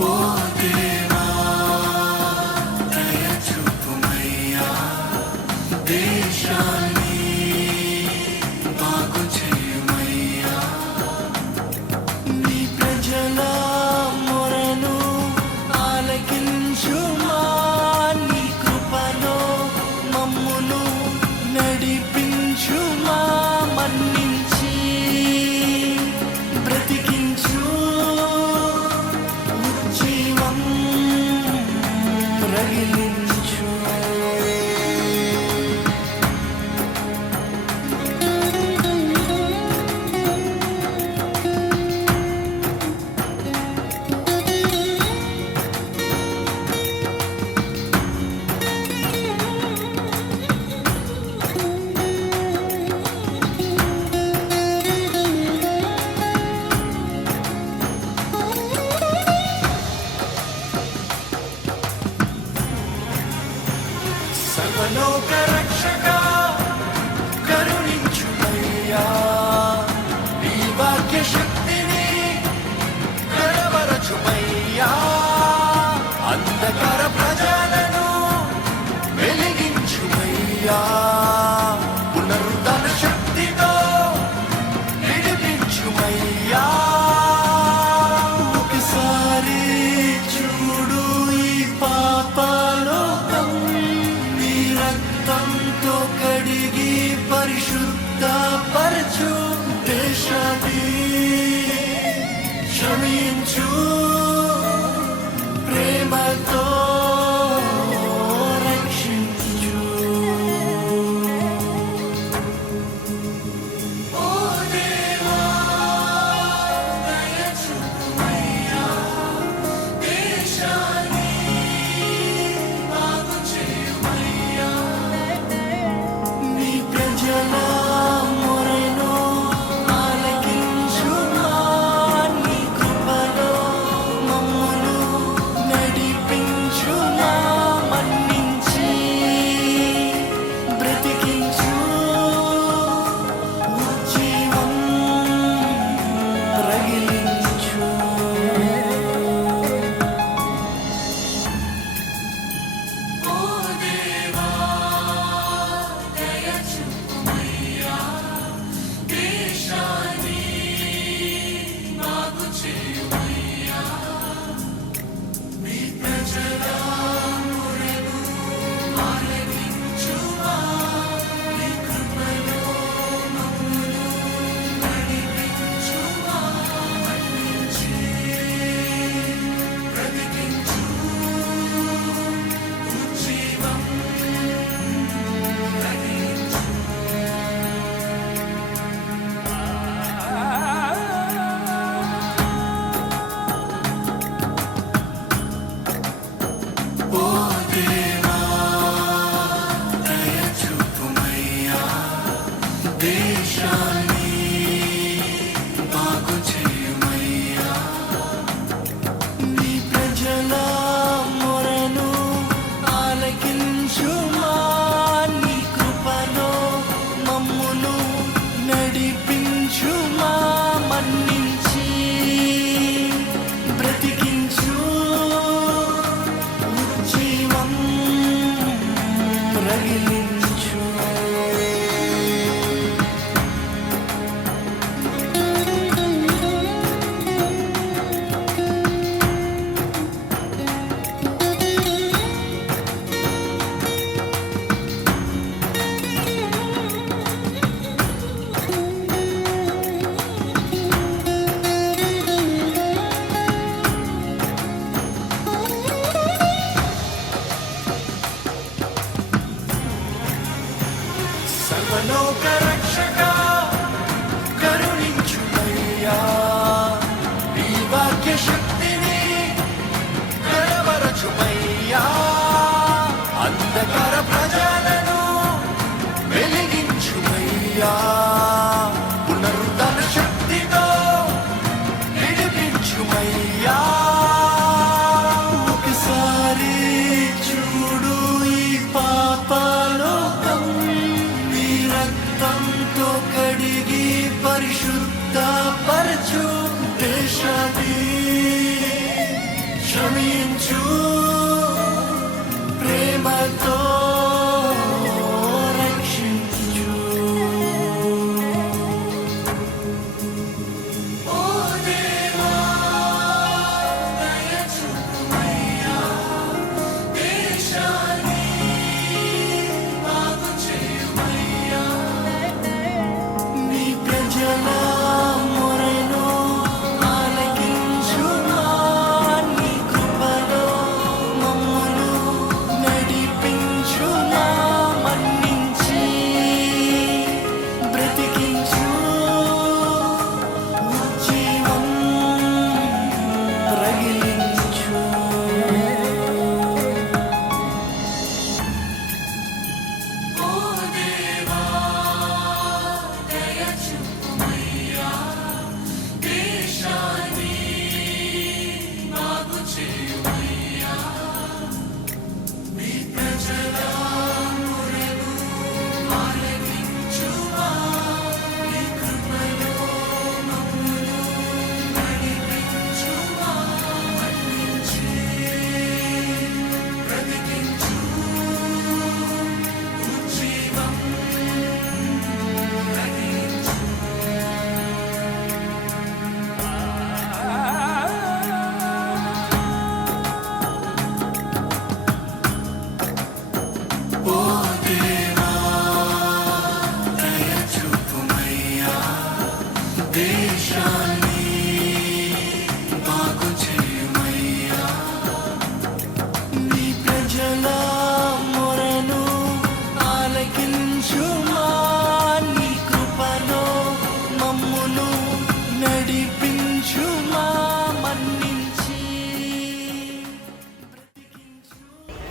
我的。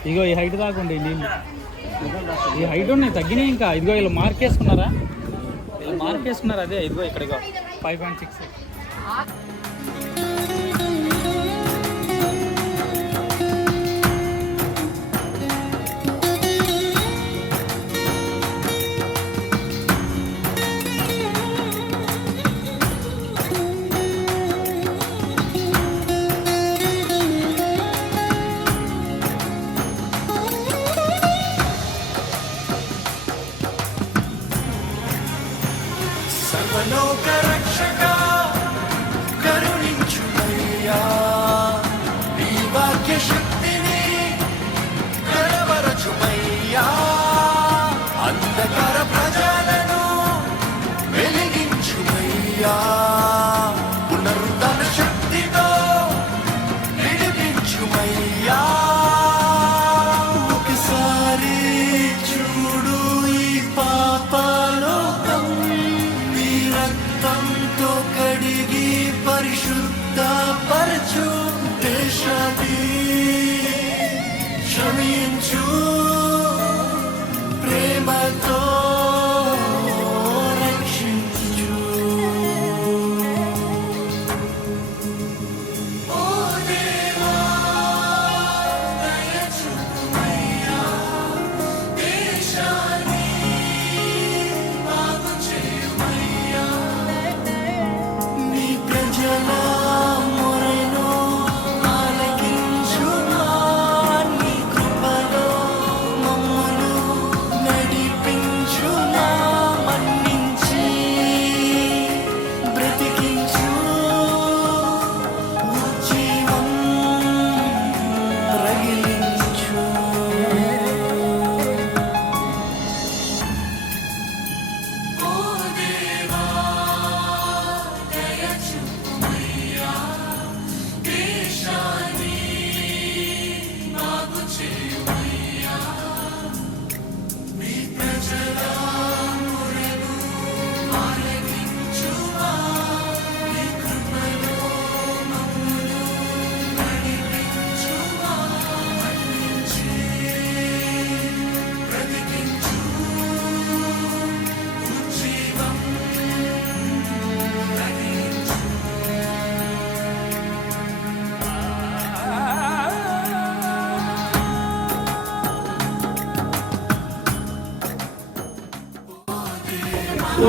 ఇదిగో ఈ హైట్ దాకా ఉండే నీళ్ళు ఈ హైట్ ఉన్నాయి తగ్గినాయి ఇంకా ఇదిగో ఇలా మార్కేసుకున్నారా ఇలా మార్కేసుకున్నారా అదే ఇదిగో ఇక్కడిగో five point six Não. carro.